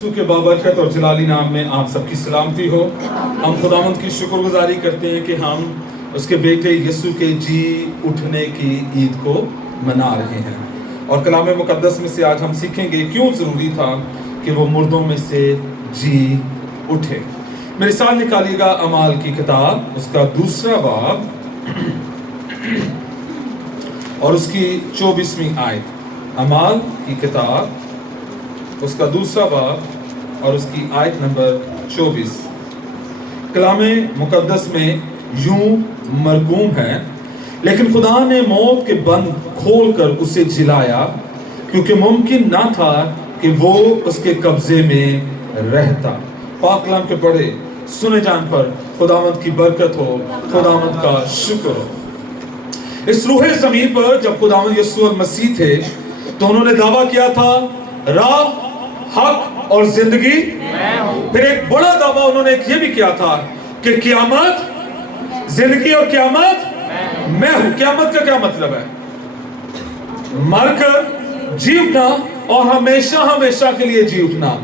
के बाबरकत और जलाली नाम में आप सबकी सलामती हो। हम खुदावंद की शुक्रगुजारी करते हैं कि हम उसके बेटे यीशु के जी उठने की ईद को मना रहे हैं, और कलाम मुकद्दस में से आज हम सीखेंगे क्यों ज़रूरी था कि वो मुर्दों में से जी उठे। मेरे साथ निकालिएगा अमाल की किताब, उसका दूसरा बाब और उसकी 24वीं आयत। अमाल की किताब, उसका दूसरा बाब और उसकी आयत नंबर 24। कलामे मुकद्दस में यूं मरकूम है, लेकिन खुदा ने मौत के बंद खोलकर उसे जिलाया, क्योंकि मुमकिन ना था कि वो उसके कब्जे में रहता। पाक कलाम के पढ़े सुने जान पर खुदावंद की बरकत हो, खुदावंद का शुक्र हो। इस रूहे ज़मीन पर जब खुदावंद यीशु मसीह थे तो उन्होंने दावा किया था, राह, हक और जिंदगी। फिर एक बड़ा दावा उन्होंने ये भी किया था कि क़यामत, जिंदगी और क़यामत मैं हूं। क़यामत का क्या मतलब है? मरकर जी उठना और हमेशा हमेशा के लिए जी उठना।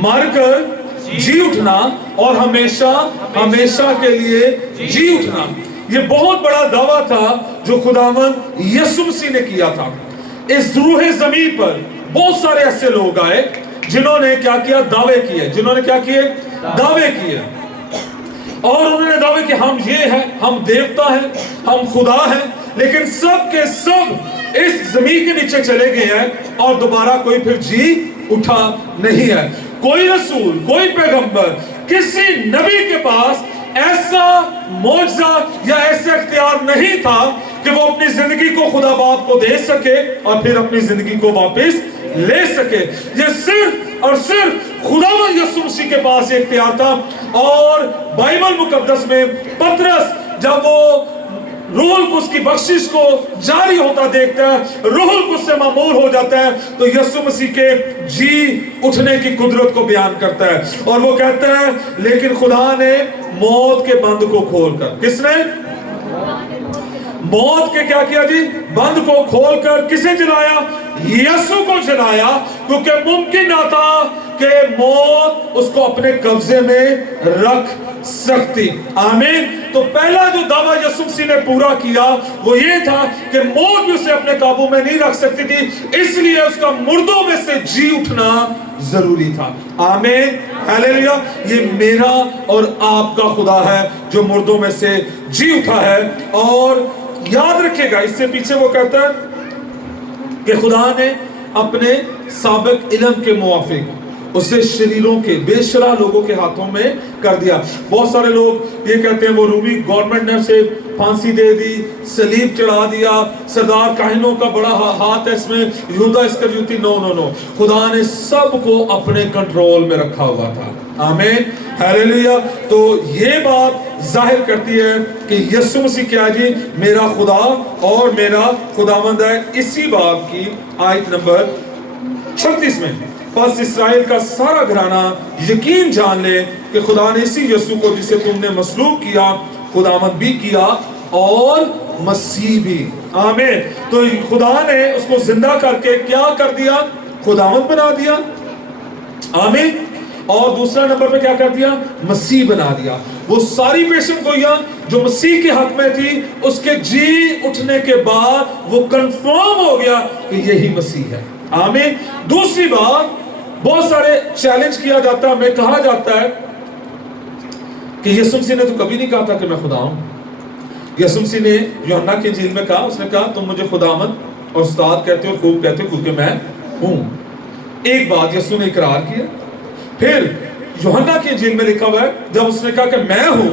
मरकर जी उठना और हमेशा हमेशा के लिए जी उठना। ये बहुत बड़ा दावा था जो खुदावंद यीशु मसीह ने किया था। इस रूहे ज़मीन पर बहुत सारे ऐसे लोग आए जिन्होंने क्या किया? दावे किए। जिन्होंने क्या किए? दावे किए। और उन्होंने दावे कि हम ये हैं, हम देवता हैं, हम खुदा हैं, लेकिन सब के सब इस जमीन के नीचे चले गए हैं और दोबारा कोई फिर जी उठा नहीं है। कोई रसूल, कोई पैगंबर, किसी नबी के पास ऐसा मौजज़ा या ऐसा इख्तियार नहीं था कि वो अपनी जिंदगी को खुदा बाप को दे सके और फिर अपनी जिंदगी को वापस ले सके। ये सिर्फ और सिर्फ खुदावंद यीशु मसीह के पास एक इख्तियार था। और बाइबल मुकद्दस में पतरस जब वो रूहुल कुद्स की बख्शिश को जारी होता देखता है, रूहुल कुद्स से मामूर हो जाता है, तो यीशु मसीह के जी उठने की कुदरत को बयान करता है। और वो कहता है, लेकिन खुदा ने मौत के बंद को खोलकर, किसने? मौत के क्या किया जी? बंद को खोलकर किसे जलाया? यीशु को जलाया, क्योंकि मुमकिन ना था कि मौत उसको अपने कब्जे में रख सकती। आमीन। तो पहला जो दावा यीशु मसीह ने पूरा किया वो ये था कि मौत भी उसे अपने काबू में नहीं रख सकती थी, इसलिए उसका मुर्दों में से जी उठना जरूरी था। आमीन, हालेलुया। ये मेरा और आपका खुदा है जो मुर्दों में से जी उठा है। और याद रखिएगा, इससे पीछे वो कहता है कि खुदा ने अपने साबिक इल्म के मुवाफिक उसे शरीरों के बेशरा लोगों के हाथों में कर दिया। बहुत सारे लोग ये कहते हैं वो रूमी गवर्नमेंट ने उसे फांसी दे दी, सलीब चढ़ा दिया, सरदार काहिनों का बड़ा हाथ है इसमें, यहूदा इस्करियोती। नो नो नो, खुदा ने सबको अपने कंट्रोल में रखा हुआ था। आमीन, हालेलुया। तो ये बात जाहिर करती है कि यीशु मसीह क्या जी? मेरा खुदा और मेरा खुदावंद है। इसी बात की आयत नंबर 36 में, बस इस्राएल का सारा घराना यकीन जान ले कि खुदा ने इसी यीशु को जिसे तुमने मसलूब किया, खुदावंद भी किया और मसीह भी। आमीन। तो खुदा ने उसको जिंदा करके क्या कर दिया? खुदावंद बना दिया। आमीन। और दूसरा नंबर पे क्या कर दिया? मसीह बना दिया। वो सारी पेशन गोइयां जो मसीह के हक में थी, उसके जी उठने के बाद वो कंफर्म हो गया कि यही मसीह है। आमीन। दूसरी बात, बहुत सारे चैलेंज किया जाता है, हमें कहा जाता है कि यीशु मसीह ने तो कभी नहीं कहा था कि मैं खुदा हूं। यीशु मसीह ने यूहन्ना की इंजील में कहा, उसने कहा तुम मुझे खुदावंद और उस्ताद कहते हो, खूब कहते हो, क्योंकि मैं हूं। एक बात यीशु ने इकरार किया। फिर यूहन्ना की इंजील में लिखा हुआ है, जब उसने कहा कि मैं हूं,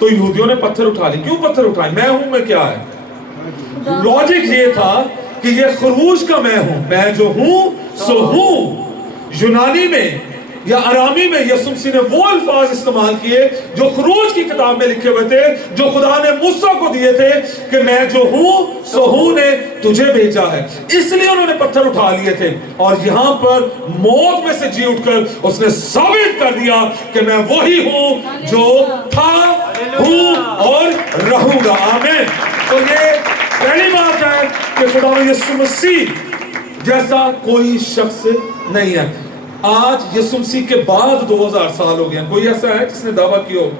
तो यहूदियों ने पत्थर उठा लिए। क्यों पत्थर उठाए? मैं हूं में क्या है? लॉजिक ये था कि ये खरूज का मैं हूं, मैं जो हूं सो हूं। यूनानी में या अरामी में यीशु मसीह ने वो अल्फाज इस्तेमाल किए जो खरूज की किताब में लिखे हुए थे, जो खुदा ने मूसा को दिए थे कि मैं जो हूं सो हूं ने तुझे भेजा है। इसलिए उन्होंने पत्थर उठा लिए थे। और यहां पर मौत में से जी उठकर उसने साबित कर दिया कि मैं वही हूं जो था, हूं और रहूंगा। आमीन। तो ये पहली बात है कि खुदा यीशु मसीह जैसा कोई शख्स नहीं है। आज यीशु मसीह के बाद 2000 साल हो गए। कोई ऐसा है जिसने दावा किया हो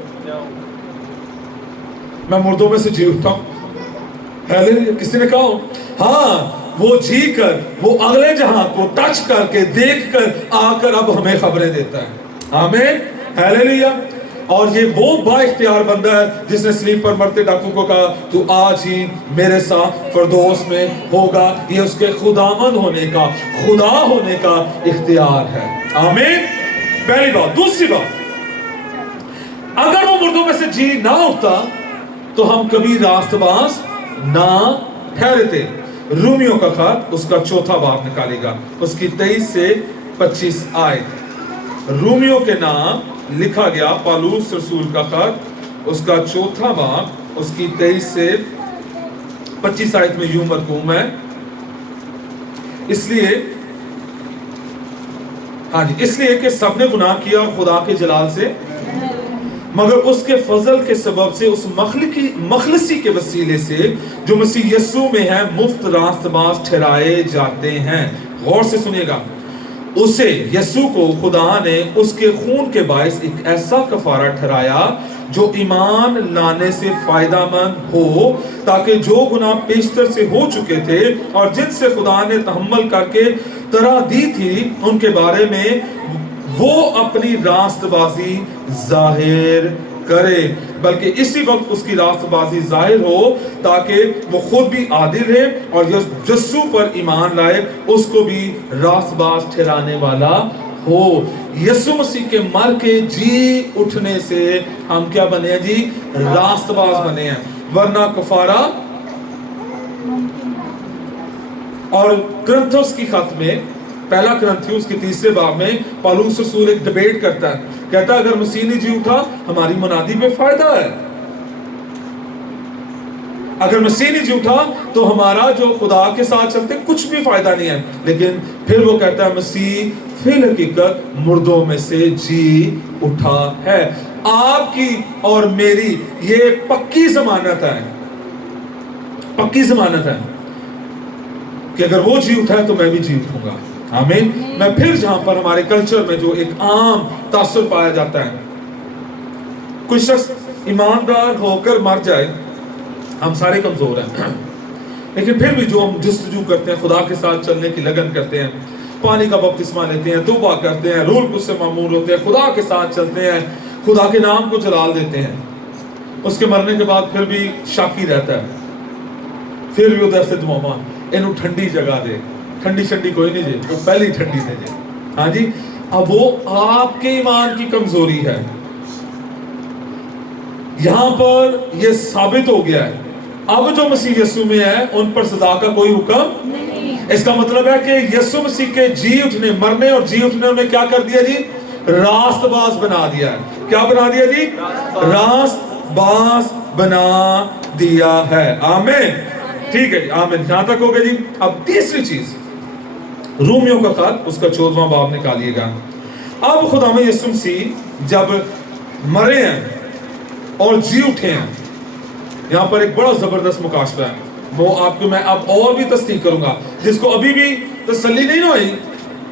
मैं मुर्दों में से जी उठा हूं? हालेलुया। किसी ने कहा हो? हाँ, वो जी कर, वो अगले जहां को टच करके देख कर आकर अब हमें खबरें देता है। आमीन, हालेलुया। और ये वो बाइख्तियार बंदा है जिसने स्लीप पर मरते डाकू को कहा तू आज ही मेरे साथ फरदौस में होगा। ये उसके खुदामंद होने का, खुदा होने का इख्तियार है। आमीन। पहली बात। दूसरी बात, अगर वो मुर्दों में से जी ना उठता तो हम कभी रास्तबाज ना ठहरते। रूमियों का खत उसका चौथा बाब निकालेगा, उसकी 23 से 25 आयत। रूमियों के नाम लिखा गया पौलुस रसूल का खत, उसका चौथा बाब, उसकी 23 से 25 आयत में यूं मरकूम है, इसलिए हाँ जी, इसलिए कि सबने गुनाह किया और खुदा के जलाल से, मगर उसके फजल के सबब से उस मखलसी के वसीले से जो मसीह यस्सु में है मुफ्त रास्तबाज ठहराए जाते हैं। गौर से सुनिएगा, उसे यस्सु को खुदा ने उसके खून के बायस एक ऐसा कफारा ठहराया जो ईमान लाने से फायदामंद हो, ताकि जो गुनाह पेशतर से हो चुके थे और जिनसे खुदा ने तहम्मुल करके तरह दी थी उनके बारे में वो अपनी रास्तबाजी जाहिर करे, बल्कि इसी वक्त उसकी रास्तबाजी जाहिर हो ताकि वो खुद भी आदिल है और यस्सु पर ईमान लाए उसको भी रास्तबाज ठहराने वाला हो। यस्सु मसीह के मर के जी उठने से हम क्या बने हैं जी? रास्तबाज बने हैं, वरना कफारा। और कुरिन्थियों की खत में, पहला कुरिन्थियों के 3 बाब में पौलुस रसूल एक डिबेट करता है, कहता है अगर मसीह ने जी उठा हमारी मुनादी में फायदा है, अगर मसीह ने जी उठा तो हमारा जो खुदा के साथ चलते कुछ भी फायदा नहीं है। लेकिन फिर वो कहता है मसीह फिल हकीकत मुर्दों में से जी उठा है। आपकी और मेरी ये पक्की जमानत है, पक्की जमानत है कि अगर वो जी उठा है तो मैं भी जी उठूंगा। आमीन। मैं फिर जहां पर हमारे कल्चर में जो एक आम तासुर पाया जाता है, कोई शख्स ईमानदार होकर मर जाए, हम सारे कमजोर हैं, लेकिन फिर भी जो हम जस्तजू करते हैं, खुदा के साथ चलने की लगन करते हैं, पानी का बपतिस्मा लेते हैं, तौबा करते हैं, रूह कुछ से मामूल होते हैं, खुदा के साथ चलते हैं, खुदा के नाम को जलाल देते हैं, उसके मरने के बाद फिर भी शाकी रहता है, फिर भी उधर से दुआ इन्हों ठंडी जगह दे, ठंडी शंडी कोई नहीं जे, वो पहली ठंडी दे जे। हाँ जी, अब वो आपके ईमान की कमजोरी है। यहां पर ये साबित हो गया है, अब जो मसीह यस्सु में है उन पर सजा का कोई हुक्म नहीं। इसका मतलब है कि यस्सु मसीह के जी उठने, मरने और जी उठने में क्या कर दिया जी? रास्तबाज बना दिया है। क्या बना दिया जी? रास्तबाज बना दिया है। आमीन। ठीक है जी, आमीन। यहां तक हो गया जी। अब तीसरी चीज, रोमियो का खत उसका 14वां बाब निकालिएगा। अब खुदा में यीशु मसीह जब मरे हैं और जी उठे हैं, यहां पर एक बड़ा जबरदस्त मुकाशफा है, वो आपको मैं अब और भी तस्दीक करूंगा, जिसको अभी भी तसल्ली नहीं हुई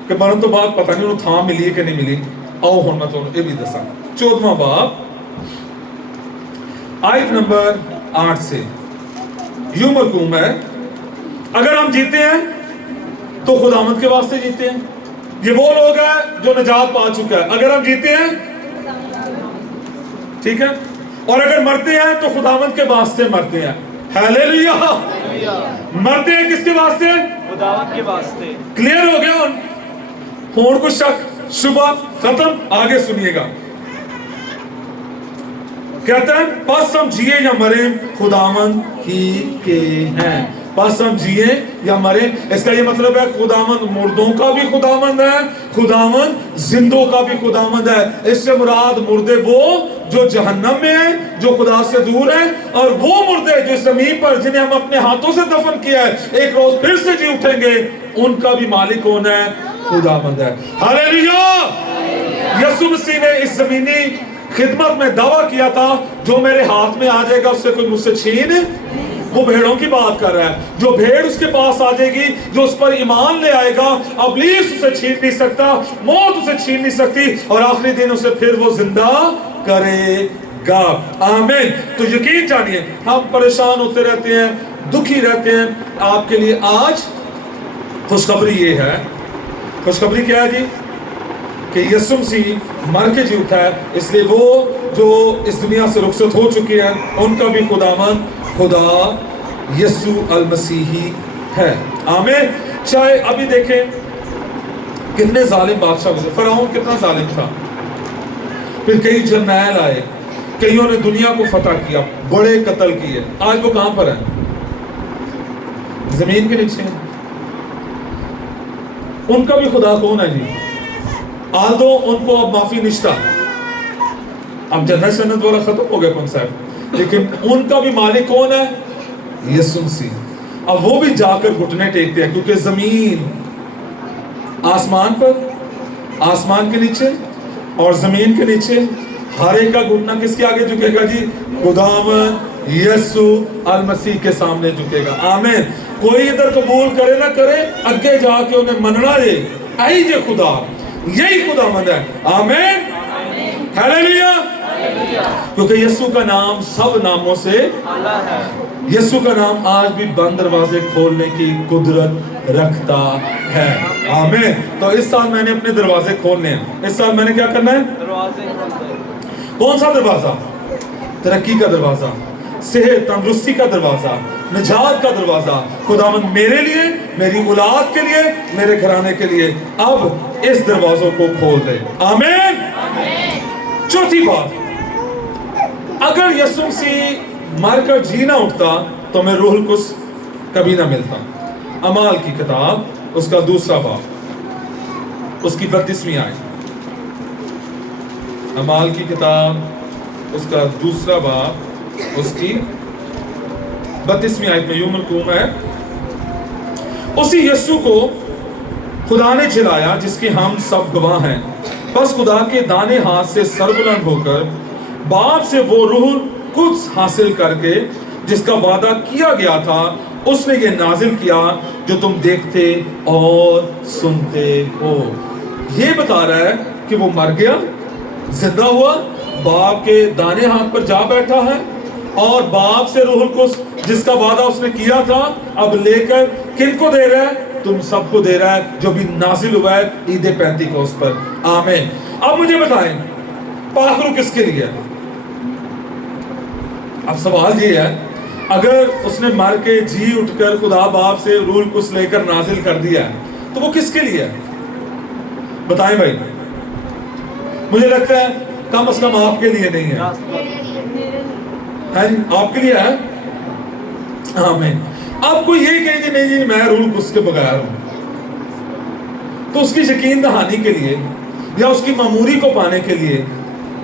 कि मरण तो बाद पता नहीं उन्होंने थां मिली है कि नहीं मिली। आओ हुण मैं तुहानू ये भी दसा। 14वां बाब आयत नंबर 8 से यूं मरकूम है, अगर हम जीते हैं तो खुदावंद के वास्ते जीते हैं। ये वो लोग हैं जो निजात पा चुका है। अगर हम जीते हैं, ठीक है, और अगर मरते हैं तो खुदावंद के वास्ते मरते हैं। हालेलुया। मरते हैं किसके वास्ते? खुदावंद के वास्ते। क्लियर हो गया? होड़ को शक शुबह खत्म। आगे सुनिएगा, कहता है बस हम जिए या मरे खुदावंद ही के हैं। बस हम जिए या मरे, इसका ये मतलब है खुदावंद मुर्दों का भी खुदावंद है, खुदावंद जिंदों का भी खुदावंद है। इससे मुराद मुर्दे वो जो जहन्नम में है, जो खुदा से दूर है, और वो मुर्दे जो जमीन पर जिन्हें हम अपने हाथों से दफन किया है, एक रोज फिर से जी उठेंगे, उनका भी मालिक कौन है? खुदावंद है। हालेलुया। यीशु मसीह ने इस जमीनी खिदमत में दावा किया था, जो मेरे हाथ में आ जाएगा उससे कोई मुझसे छीन वो भेड़ों की बात कर रहा है। जो भेड़ उसके पास आ जाएगी, जो उस पर ईमान ले आएगा, इब्लीस उसे छीन नहीं सकता, मौत उसे छीन नहीं सकती, और आखिरी दिन उसे फिर वो जिंदा करेगा। आमीन। तो यकीन जानिए, हम परेशान होते रहते हैं, दुखी रहते हैं, आपके लिए आज खुशखबरी ये है। खुशखबरी क्या है जी? कि यीशु मसीह मर के जी उठा है, इसलिए वो जो इस दुनिया से रुखसत हो चुके हैं उनका भी खुदावन खुदा यीशु अल मसीही है। आमीन। चाहे अभी देखें कितने जालिम बादशाह गुजरे, फराउन कितना जालिम था, फिर कई जर्नैल आए, कईयों ने दुनिया को फतह किया, बड़े कत्ल किए, आज वो कहां पर है? जमीन के नीचे हैं। उनका भी खुदा कौन है जी? आल्दो उनको अब माफी निश्ता, अब जन्नत जन्नत वाला खत्म हो गया कॉन्सेप्ट, लेकिन उनका भी मालिक कौन है? यीशु मसीह। अब वो भी जाकर घुटने टेकते हैं, क्योंकि जमीन आसमान पर, आसमान के नीचे और जमीन के नीचे हर एक का घुटना किसके आगे झुकेगा जी? खुदावन यीशु अल मसीह के सामने झुकेगा। आमीन। कोई इधर कबूल करे ना करे, अगे जाके उन्हें मनना है, आई जे खुदा, यही खुदावंद है। आमीन। हालेलुया। क्योंकि यीशु का नाम सब नामों से आला है। यीशु का नाम आज भी बंद दरवाजे खोलने की कुदरत रखता है। आमीन। तो इस साल मैंने अपने दरवाजे खोलने हैं। इस साल मैंने क्या करना है? दरवाजे। कौन सा दरवाजा? तरक्की का दरवाजा, सेहत तंदुरुस्ती का दरवाजा, निजात का दरवाजा। खुदावंद मेरे लिए, मेरी औलाद के लिए, मेरे घराने के लिए अब इस दरवाजों को खोल दे। आमीन। चौथी बात, अगर यीशु मसीह मरकर जी ना उठता तो मैं रूहुल कुद्स कभी ना मिलता। अमाल की किताब उसका दूसरा बाब उसकी 32वीं आयत। अमाल की किताब उसका दूसरा बाब उसकी 32वीं आयत में यूं मरकूम है, उसी यीशु को खुदा ने जिलाया जिसके हम सब गवाह हैं। बस खुदा के दाने हाथ से सरबुलंद होकर बाप से वो रूहुल कुद्स हासिल करके जिसका वादा किया गया था, उसने ये नाजिल किया जो तुम देखते और सुनते हो। ये बता रहा है कि वो मर गया, जिंदा हुआ, बाप के दाने हाथ पर जा बैठा है, और बाप से रूहुल कुद्स जिसका वादा उसने किया था अब लेकर किनको दे रहा है? तुम सबको दे रहा है, जो भी नाजिल हुआ है ईद पेंतिकोस्त पर। आमीन। अब मुझे बताएं, पाखरू किसके लिए है? अब सवाल ये है, अगर उसने मर के जी उठकर खुदा बाप से रूहुल कुद्स लेकर नाजिल कर दिया है तो वो किसके लिए है? बताएं भाई। मुझे लगता है कम से कम आपके लिए नहीं है, है जी? आपके लिए है। आमीन। अब कोई ये कहे कि नहीं जी मैं रूहुल कुद्स के बगैर हूं, तो उसकी यकीन दहानी के लिए या उसकी मामूरी को पाने के लिए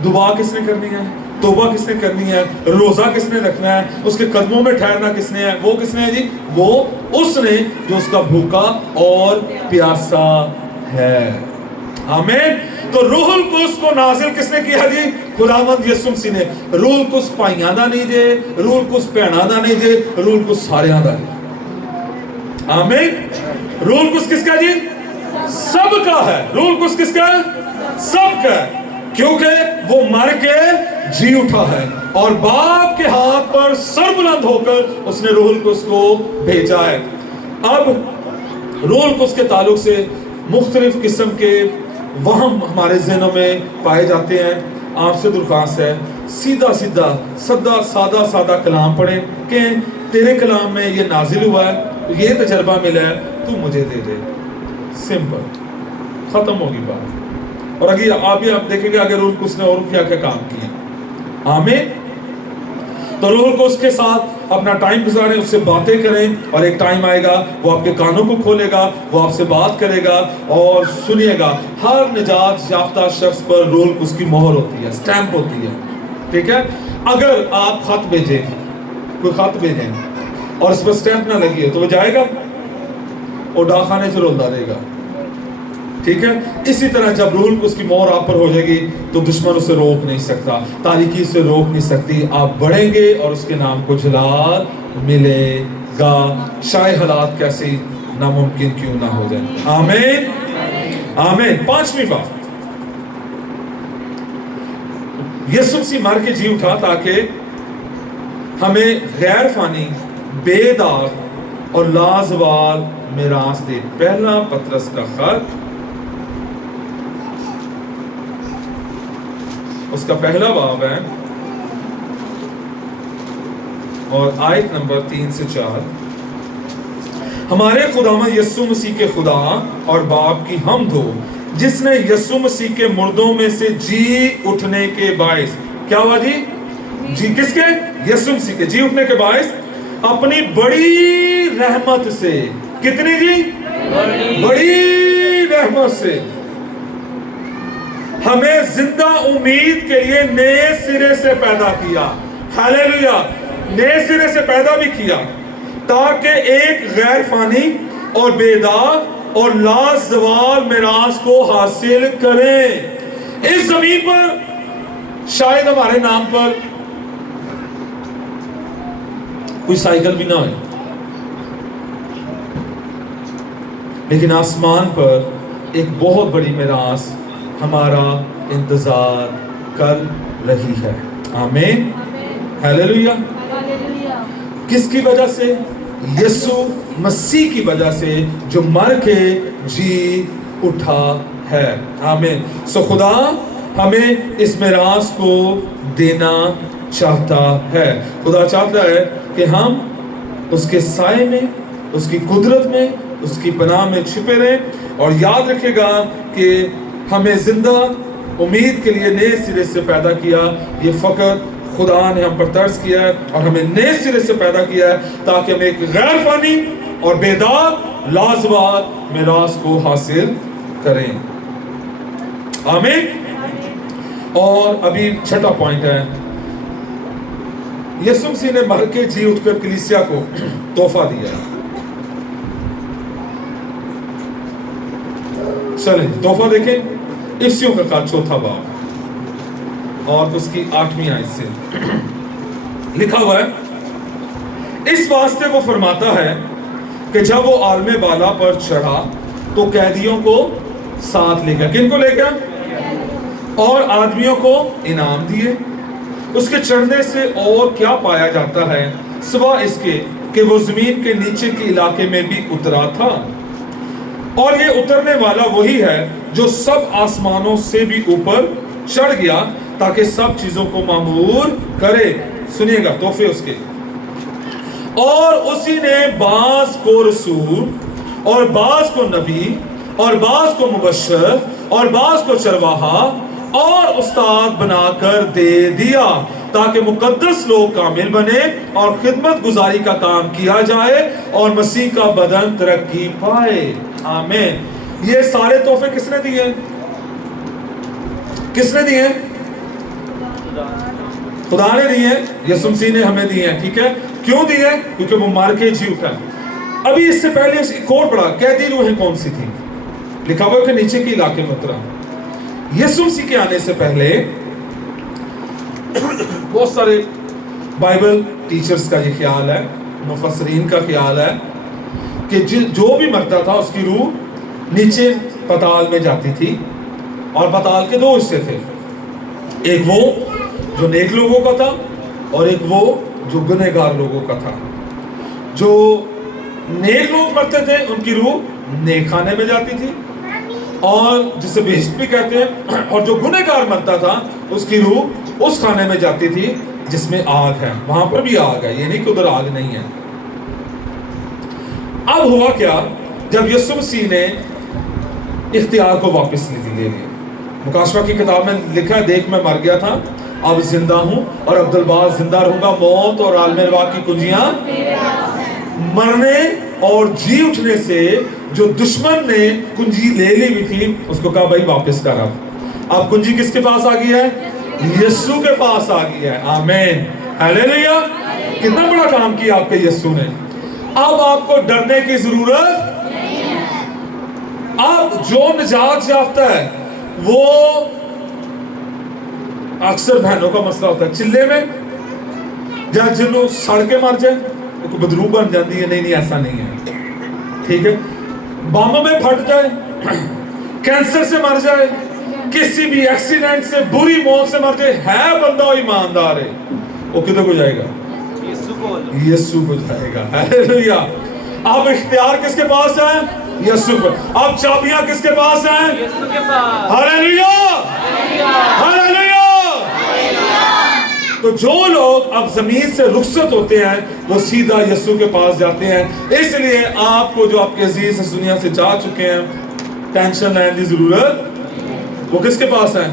दुआ किसने करनी है? तौबा किसने करनी है? रोजा किसने रखना है? उसके कदमों में ठहरना किसने है? वो किसने है जी? वो उसने जो उसका भूखा और प्यासा है। आमीन। तो रूहुल कुद्स को नाजिल किसने किया जी? खुदावंद यीशु मसीह ने। रूहुल कुद्स भाइयां दा नहीं जे, रूहुल कुद्स भैणां दा नहीं जे, रूहुल कुद्स सारियां दा है। आमीन। रूहुल कुद्स किसका जी? सबका है। रूहुल कुद्स किसका है? सबका है, क्योंकि वो मर के जी उठा है और बाप के हाथ पर सरबुलंद होकर उसने रूहुल कुद्स को भेजा है। अब रूहुल कुद्स के ताल्लुक से मुख्तलिफ किस्म के वहम हमारे ज़हनों में पाए जाते हैं। आपसे दरख्वास्त है, सीधा सीधा सादा सादा कलाम पढ़ें कि तेरे कलाम में ये नाजिल हुआ है, ये तजर्बा मिला है, तू मुझे दे दे। सिंपल, खत्म होगी बात। और अगर आप देखेंगे अगर रूहुल कुद्स ने और क्या क्या काम किए। आमीन। तो रूहुल कुद्स के साथ अपना टाइम गुजारें, उससे बातें करें, और एक टाइम आएगा वो आपके कानों को खोलेगा, वो आपसे बात करेगा। और सुनिएगा, हर निजात याफ्ता शख्स पर रूहुल कुद्स की मोहर होती है, स्टैंप होती है। ठीक है। अगर आप खत भेजें, कोई खत भेजें और इस पर स्टैंप ना लगी है तो वो जाएगा और डाकखाने से रोलता देगा। ٹھیک ہے. اسی طرح جب روح اس کی مہر آپ پر ہو جائے گی تو دشمن اسے روک نہیں سکتا, تاریکی اسے روک نہیں سکتی. آپ بڑھیں گے اور اس کے نام کو جلال ملے گا, شاید حالات کیسی ناممکن کیوں نہ ہو جائے. آمین آمین. پانچویں بات, یسوع مسیح مر کے جی اٹھا تاکہ ہمیں غیر فانی, بے داغ اور لازوال میراث دے. پہلا پطرس کا خط اس کا پہلا باب ہے اور آیت نمبر 3 سے 4. ہمارے خداوند یسوع مسیح کے خدا اور باپ کی حمد ہو, جس نے یسوع مسیح کے مردوں میں سے جی اٹھنے کے باعث, کیا ہوا جی کس کے؟ یسوع مسیح کے جی اٹھنے کے باعث اپنی بڑی رحمت سے, کتنی جی؟ بڑی رحمت سے ہمیں زندہ امید کے لیے نئے سرے سے پیدا کیا. ہاللیلویا. نئے سرے سے پیدا بھی کیا تاکہ ایک غیر فانی اور بے داغ اور لازوال میراث کو حاصل کریں. اس زمین پر شاید ہمارے نام پر کوئی سائیکل بھی نہ ہوئے, لیکن آسمان پر ایک بہت بڑی میراث ہمارا انتظار کر رہی ہے. آمین ہاللیلویا. کس کی وجہ سے؟ یسوع مسیح کی وجہ سے جو مر کے جی اٹھا ہے. آمین. سو خدا ہمیں اس میراث کو دینا چاہتا ہے. خدا چاہتا ہے کہ ہم اس کے سائے میں, اس کی قدرت میں, اس کی پناہ میں چھپے رہیں. اور یاد رکھے گا کہ ہمیں زندہ امید کے لیے نئے سرے سے پیدا کیا. یہ فقط خدا نے ہم پر ترس کیا ہے اور ہمیں نئے سرے سے پیدا کیا ہے تاکہ ہم ایک غیر فانی اور بے داغ لازوال میراث کو حاصل کریں. آمین. اور ابھی چھٹا پوائنٹ ہے, یسوع مسیح نے مر کے جی اٹھ کر کلیسیا کو تحفہ دیا. چلیں تحفہ دیکھیں. افسیوں کا خط چوتھا باب اور اس کی 8ویں آیت سے لکھا ہوا ہے, اس واسطے وہ فرماتا ہے کہ جب وہ عالم بالا پر چڑھا تو قیدیوں کو ساتھ لے گیا. کن کو لے گیا؟ اور آدمیوں کو انعام دیے. اس کے چڑھنے سے اور کیا پایا جاتا ہے سوا اس کے کہ وہ زمین کے نیچے کے علاقے میں بھی اترا تھا, اور یہ اترنے والا وہی ہے جو سب آسمانوں سے بھی اوپر چڑھ گیا تاکہ سب چیزوں کو معمور کرے. سنیے گا تحفے اس کے. اور اسی نے بعض کو رسول اور بعض کو نبی اور بعض کو مبشر اور بعض کو چرواہا اور استاد بنا کر دے دیا تاکہ مقدس لوگ کامل بنے اور خدمت گزاری کا کام کیا جائے اور مسیح کا بدن ترقی پائے. آمین. یہ سارے تحفے کس نے دیے؟ کس نے دیے؟ خدا نے دیے. یسوع مسیح نے ہمیں دیے. ٹھیک ہے. کیوں دیے؟ کیونکہ وہ مار کے جی اٹھا. ابھی اس سے پہلے ایک اور پڑھا, قیدی روحیں کون سی تھی؟ لکھا ہوا کہ نیچے کے علاقے میں اترا. یسوع مسیح کے آنے سے پہلے بہت سارے بائبل ٹیچرز کا یہ خیال ہے, مفسرین کا خیال ہے کہ جو بھی مرتا تھا اس کی روح نیچے پتال میں جاتی تھی, اور پتال کے 2 حصے تھے. ایک وہ جو نیک لوگوں کا تھا اور ایک وہ جو گنہگار لوگوں کا تھا. جو نیک لوگ مرتے تھے ان کی روح نیک خانے میں جاتی تھی, اور جسے بہشت بھی کہتے ہیں. اور جو گنہگار مرتا تھا اس کی روح اس خانے میں جاتی تھی جس میں آگ ہے. وہاں پر بھی آگ ہے, یہ نہیں کہ ادھر آگ نہیں ہے. اب ہوا کیا جب یسوع مسیح نے اختیار کو واپس لے لیا. مکاشفہ کی کتاب میں لکھا ہے, دیکھ میں مر گیا تھا اب زندہ ہوں اور عبدالباز زندہ رہوں گا. موت اور عالم ارواح کی کنجیاں مرنے اور جی اٹھنے سے جو دشمن نے کنجی لے لی ہوئی تھی اس کو کہا بھائی واپس کر. اب کنجی کس کے پاس آ گئی ہے؟ یسوع کے پاس آ گئی ہے. آمین ہاللیلویا. کتنا بڑا کام کیا آپ کے یسوع نے. اب آپ کو ڈرنے کی ضرورت अब जो निजात याफ्ता है वो अक्सर बहनों का मसला होता है चिल्ले में, या जिन्हों सड़ के मर जाए, एक बदरू बन जाती है। नहीं नहीं ऐसा नहीं है, ठीक है। बम में फट जाए, कैंसर से मर जाए, किसी भी एक्सीडेंट से बुरी मौत से मर जाए, है बंदा ईमानदार है, वो किधर को जाएगा? यीशु को जाएगा। हालेलुया। अब इख्तियार किसके पास है? यीशु को। अब चाबियां किसके पास हैं? यीशु के पास। Hallelujah, hallelujah. तो जो लोग अब जमीन से रुखसत होते हैं वो सीधा यीशु के पास जाते हैं। इसलिए आपको जो आपके अजीज इस दुनिया से जा चुके हैं, टेंशन लेने की जरूरत, वो किसके पास है?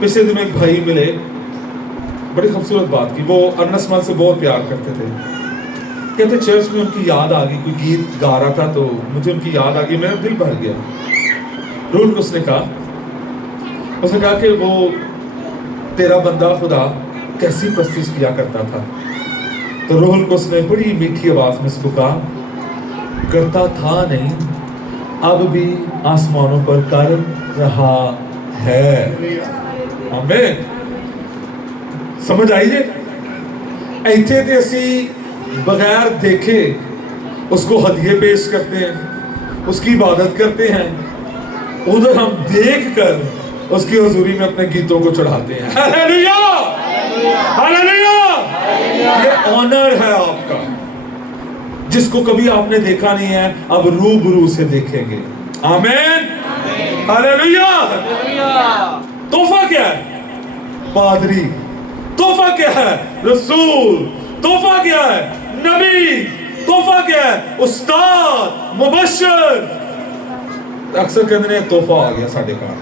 पिछले दिन एक भाई मिले, बड़ी खूबसूरत बात की। वो अर्नसमल से बहुत प्यार करते थे। कहते चर्च में उनकी याद आ गई, कोई गीत गा रहा था तो मुझे उनकी याद आ गई, मेरा दिल भर गया। रूल को उसने कहा कि वो तेरा बंदा खुदा कैसी प्रस्तुत किया करता था। तो रोहल को उसने बड़ी मीठी आवाज में उसको कहा, करता था नहीं अब भी आसमानों पर कर रहा है। आमीन। समझ आई जे? ऐथे ते असी बगैर देखे उसको हदिये पेश करते हैं, उसकी इबादत करते हैं, उधर हम देख कर उसकी हुजूरी में अपने गीतों को चढ़ाते हैं। Hallelujah, hallelujah. ये ऑनर है आपका, जिसको कभी आपने देखा नहीं है अब रूबरू से देखेंगे। आमीन, हालेलुया। तोहफा क्या है? पादरी। तोहफा क्या है? रसूल। तोहफा क्या है? नबी। तोहफा क्या है? उस्ताद, मुबश्शिर। अक्सर कहते हैं तोहफा आ गया साढ़े घर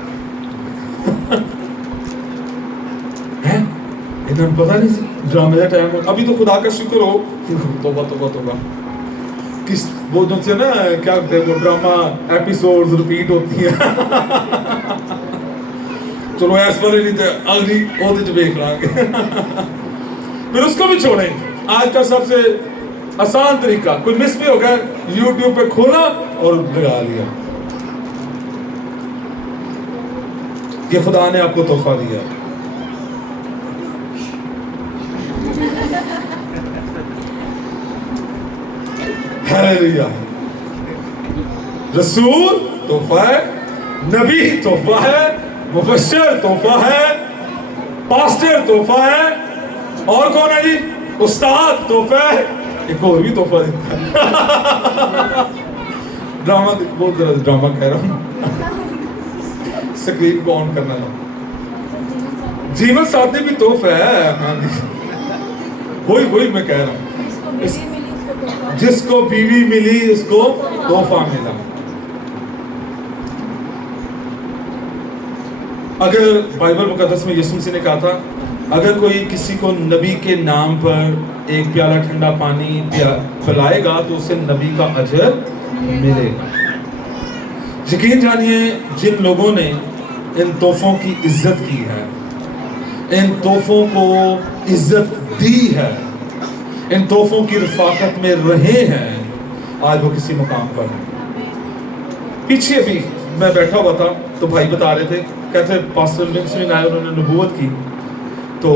है, इन्हें पता नहीं ड्रामे का टाइम। अभी तो खुदा का शुक्र हो, तोबा तोबा तोबा। किस वो से ना क्या कहते हैं, वो ड्रामा एपिसोड्स रिपीट होती है। चलो ऐस वाले नहीं थे, अगली ओदे च देख लांगे। फिर उसको भी छोड़ें। आज का सबसे आसान तरीका, कोई मिस भी हो गया, यूट्यूब पे खोला और लगा लिया। कि खुदा ने आपको तोहफा दिया। हालेलुया। रसूल तोहफा है, नबी तोहफा है, मुबश्शिर तोहफा है, पास्टर तोहफा है, और कौन है जी? उस्ताद तोहफा है। एक और भी तोहफा देता है। ड्रामा, बहुत ड्रामा कह रहा हूं। स्क्रीन को ऑन करना है। जीवन साथी भी तोहफा है। हाँ जी, वही मैं कह रहा हूँ। जिसको बीवी मिली उसको तोहफा मिला। अगर बाइबल मुकद्दस में यीशु मसीह ने कहा था, अगर कोई किसी को नबी के नाम पर एक प्याला ठंडा पानी पिलाएगा तो उसे नबी का अजर मिलेगा। यकीन जानिए, जिन लोगों ने इन तोहफों की इज्जत की है, इन तोहफों को इज्जत दी है, इन तोहफों की रफाकत में रहे हैं, आज वो किसी मुकाम पर हैं। पीछे भी मैं बैठा हुआ था तो भाई बता रहे थे, कहते पास्टर मिक्सिंग आए, उन्होंने नबूवत की। तो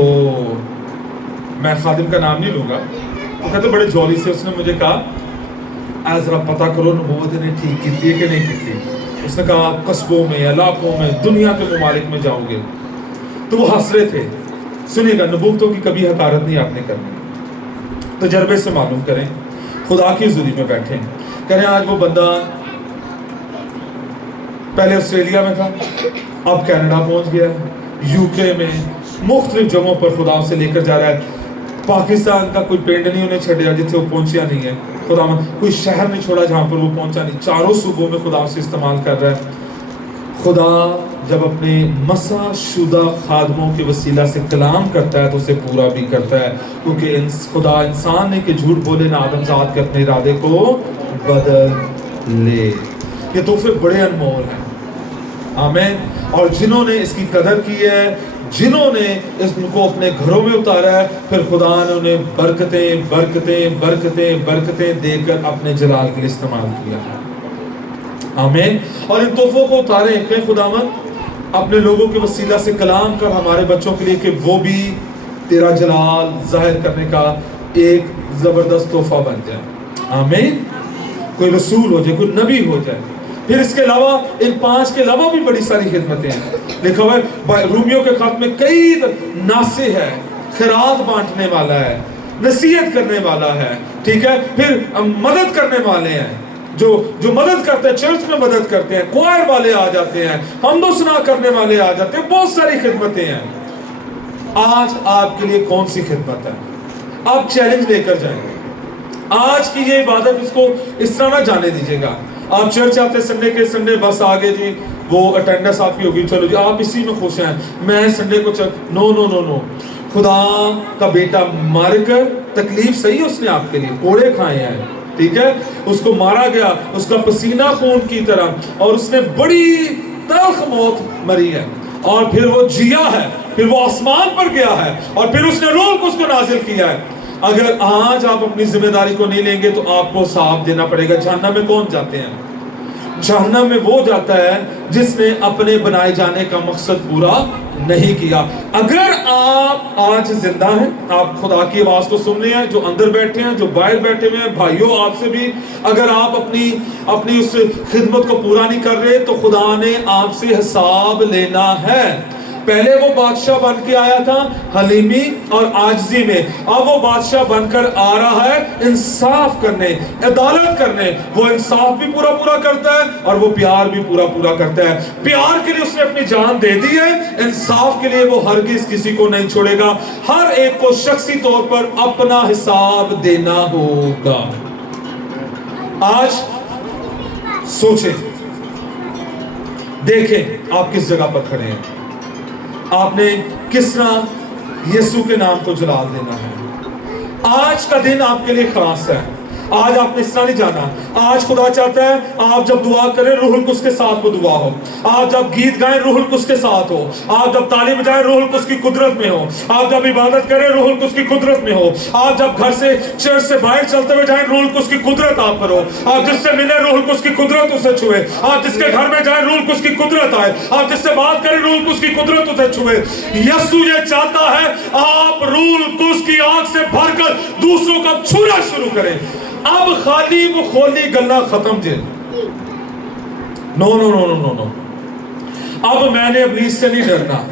मैं खादिम का नाम नहीं लूँगा, तो कहते बड़े जॉली से उसने मुझे कहा, जरा पता करो नबूवत ने ठीक की थी कि नहीं की थी। उसने कहा आप कस्बों में, इलाकों में, दुनिया के ममालिक में जाओगे। तो वो हंस रहे थे। सुनिएगा, नबूवतों की कभी हकारत नहीं आपने करनी। तजर्बे से मालूम करें, खुदा की हुजूरी में बैठे करें। आज वो बंदा पहले ऑस्ट्रेलिया में था, अब कनाडा पहुंच गया, यूके में मुख्तलिफ जगहों पर खुदा उसे लेकर जा रहा है। पाकिस्तान का कोई पिंड नहीं उन्हें छड़िया जिससे वो पहुंचा नहीं है। खुदा कोई शहर नहीं छोड़ा जहां पर वो पहुंचा नहीं। चारों सूबों में खुदा उसे इस्तेमाल कर रहा है। खुदा जब अपने मसा शुदा खादमों के वसीला से कलाम करता है तो उसे पूरा भी करता है, क्योंकि खुदा इंसान ने कि झूठ बोले ना आदमजात के अपने इरादे को बदल ले। ये तोहफे बड़े अनमोल हैं। आमीन। और जिन्होंने इसकी कदर की है, जिन्होंने इसको अपने घरों में उतारा है, फिर खुदा ने उन्हें बरकतें बरकतें बरकतें बरकतें देकर अपने जलाल के लिए इस्तेमाल किया है। आमीन। और इन तोहफों को उतारें कि खुदावन अपने लोगों के वसीला से कलाम कर हमारे बच्चों के लिए कि वो भी तेरा जलाल जाहिर करने का एक ज़बरदस्त तोहफा बन जाए। आमीन। कोई रसूल हो जाए, कोई नबी हो जाए। फिर इसके अलावा इन 5 के अलावा भी बड़ी सारी खिदमतें हैं। लिखा हुआ है रूमियों के खत में कई नासे है, खैरात बांटने वाला है, नसीहत करने वाला है, ठीक है, फिर मदद करने वाले हैं, जो मदद करते हैं, चर्च में मदद करते हैं, क्वायर वाले आ जाते हैं, हमदो सना करने वाले आ जाते हैं, बहुत सारी खिदमतें हैं। आज आपके लिए कौन सी खिदमत है? आप चैलेंज लेकर जाएंगे। आज की ये इबादत इसको इस तरह ना जाने दीजिएगा। आप चर्च आते संडे के संडे बस आगे जी वो अटेंडेंस आपकी होगी, चलो जी आप इसी में खुश हैं, मैं संडे को नो नो नो नो। खुदा का बेटा मार कर, तकलीफ सही है उसने आपके लिए, कोड़े खाए हैं, ठीक है, उसको मारा गया, उसका पसीना खून की तरह, और उसने बड़ी तल्ख मौत मरी है, और फिर वो जिया है, फिर वो आसमान पर गया है, और फिर उसने रूह को उसको नाजिल किया है। अगर आज आप अपनी जिम्मेदारी को नहीं लेंगे तो आपको हिसाब देना पड़ेगा। जहन्नम में कौन जाते हैं? जहन्नम में वो जाता है जिसने अपने बनाए जाने का मकसद पूरा नहीं किया। अगर आप आज जिंदा हैं, आप खुदा की आवाज को सुन रहे हैं, जो अंदर बैठे हैं, जो बाहर बैठे हुए हैं, भाइयों आपसे भी, अगर आप अपनी उस खिदमत को पूरा नहीं कर रहे तो खुदा ने आपसे हिसाब लेना है। पहले वो बादशाह बन के आया था हलीमी और आजजी में, अब वो बादशाह बनकर आ रहा है इंसाफ करने, अदालत करने। वो इंसाफ भी पूरा पूरा करता है और वो प्यार भी पूरा पूरा करता है। प्यार के लिए उसने अपनी जान दे दी है, इंसाफ के लिए वो हरगिज किसी को नहीं छोड़ेगा। हर एक को शख्सी तौर पर अपना हिसाब देना होगा। आज सोचें, देखें आप किस जगह पर खड़े हैं, आपने किस तरह यीशु के नाम को जलाल देना है। आज का दिन आपके लिए खास है। आज आपने इस तरह नहीं जाना। आज खुदा चाहता है आप जब दुआ करें रूहुल कुद्स के साथ वो दुआ हो, आप जब गीत गाएं रूहुल कुद्स के साथ हो, आप जब ताली बजाएं रूहुल कुद्स की कुदरत में हो, आप जब इबादत करें रूहुल कुद्स की कुदरत में हो, आप जब घर से चर्च से बाहर चलते हुए जाएं रूहुल कुद्स की कुदरत आप पर हो, आप जिससे मिले रूहुल कुद्स की कुदरत उसे छुए, आप जिसके घर में जाएं रूहुल कुद्स की कुदरत आए, आप जिससे बात करें रूहुल कुद्स की कुदरत उसे छुए। यीशु ये चाहता है आप रूहुल कुद्स की आग से भरकर दूसरों को छूना शुरू करें। अब खाली वो खोली गल्ला खत्म जे, no no no no no no. अब मैंने इब्लीस से नहीं डरना,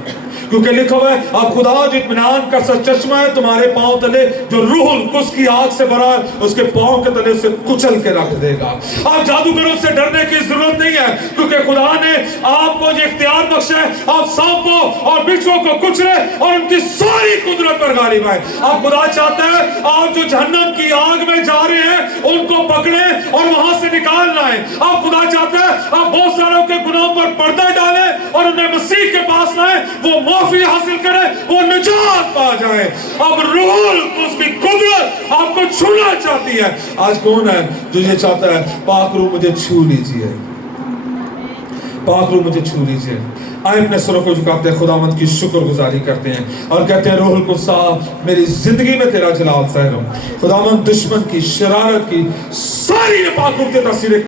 क्योंकि लिखा हुआ है अब खुदा जो इत्मीनान का चश्मा है तुम्हारे पांव तले, जो रूहुल कुद्स की आग से भरा है उसके पांव के तले उसे कुचल के रख देगा। आप जादूगरों से डरने की जरूरत नहीं है, क्योंकि खुदा ने आपको ये इख्तियार बख्शा है, आप सांपों और बिच्छुओं को कुचले और उनकी सारी कुदरत पर गालिब आए। अब खुदा चाहता है आप जो जहन्नम की आग में जा रहे हैं उनको पकड़े और वहां से निकाल लाए। अब खुदा चाहता है आप बहुत सारों के गुनाहों पर पर्दा डालें और उन्हें मसीह के पास लाएं, वो माफी हासिल करे, वो निजात पा जाए। अब रूहुल उसकी कुदरत आपको छूना चाहती है। आज कौन है जो ये चाहता है पाक रूह मुझे छू लीजिए, पाक रूह मुझे छू लीजिए। आए अपने सरों को झुकाते हैं, खुदावंद की शुक्रगुजारी करते हैं और कहते हैं रूहुल कुद्स मेरी जिंदगी में तेरा जलाल ज़ाहिर हो। खुदावंद दुश्मन की शरारत की सारी पाक रूह की तस्वीरें